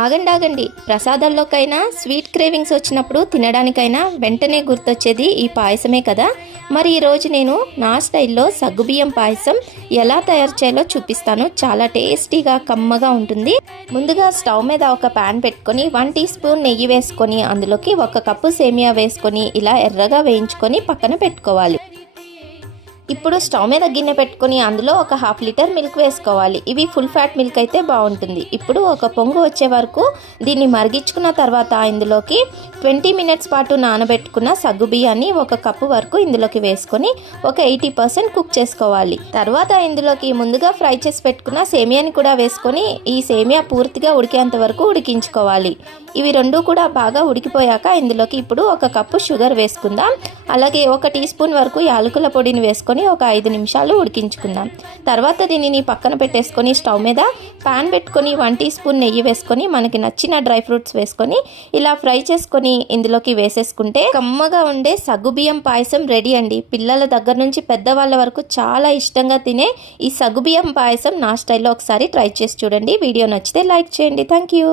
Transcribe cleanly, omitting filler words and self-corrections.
ఆగండి ఆగండి, ప్రసాదాల్లోకైనా sweet cravings వచ్చినప్పుడు తినడానికైనా వెంటనే గుర్తొచ్చేది ఈ పాయసమే కదా. మరి ఈరోజు నేను నా స్టైల్లో సగ్గుబియ్యం పాయసం ఎలా తయారు చేయాలో చూపిస్తాను. చాలా టేస్టీగా కమ్మగా ఉంటుంది. ముందుగా స్టవ్ మీద ఒక ప్యాన్ పెట్టుకొని 1 టీ స్పూన్ నెయ్యి వేసుకొని అందులోకి 1 కప్పు సేమియా వేసుకొని ఇలా ఎర్రగా వేయించుకొని పక్కన పెట్టుకోవాలి. ఇప్పుడు స్టవ్ మీద గిన్నె పెట్టుకొని అందులో ఒక 1/2 లీటర్ మిల్క్ వేసుకోవాలి. ఇవి ఫుల్ ఫ్యాట్ మిల్క్ అయితే బాగుంటుంది. ఇప్పుడు ఒక పొంగు వచ్చే వరకు దీన్ని మరిగించుకున్న తర్వాత ఇందులోకి 20 మినిట్స్ పాటు నానబెట్టుకున్న సగ్గు బియ్యాన్ని 1 కప్పు వరకు ఇందులోకి వేసుకొని ఒక 80% కుక్ చేసుకోవాలి. తర్వాత ఇందులోకి ముందుగా ఫ్రై చేసి పెట్టుకున్న సేమియాని కూడా వేసుకొని ఈ సేమియా పూర్తిగా ఉడికేంత వరకు ఉడికించుకోవాలి. ఇవి రెండు కూడా బాగా ఉడికిపోయాక ఇందులోకి ఇప్పుడు 1 కప్పు షుగర్ వేసుకుందాం. అలాగే 1 టీ స్పూన్ వరకు యాలకుల పొడిని వేసుకొని ఒక 5 నిమిషాలు ఉడికించుకుందాం. తర్వాత దీనిని పక్కన పెట్టేసుకొని స్టవ్ మీద పాన్ పెట్టుకొని 1 టీ స్పూన్ నెయ్యి వేసుకొని మనకి నచ్చిన డ్రై ఫ్రూట్స్ వేసుకొని ఇలా ఫ్రై చేసుకొని ఇందులోకి వేసేసుకుంటే కమ్మగా ఉండే సగ్గుబియ్యం పాయసం రెడీ అండి. పిల్లల దగ్గర నుంచి పెద్దవాళ్ళ వరకు చాలా ఇష్టంగా తినే ఈ సగ్గుబియ్యం పాయసం నా స్టైల్లో ఒకసారి ట్రై చేసి చూడండి. వీడియో నచ్చితే లైక్ చేయండి. Thank you.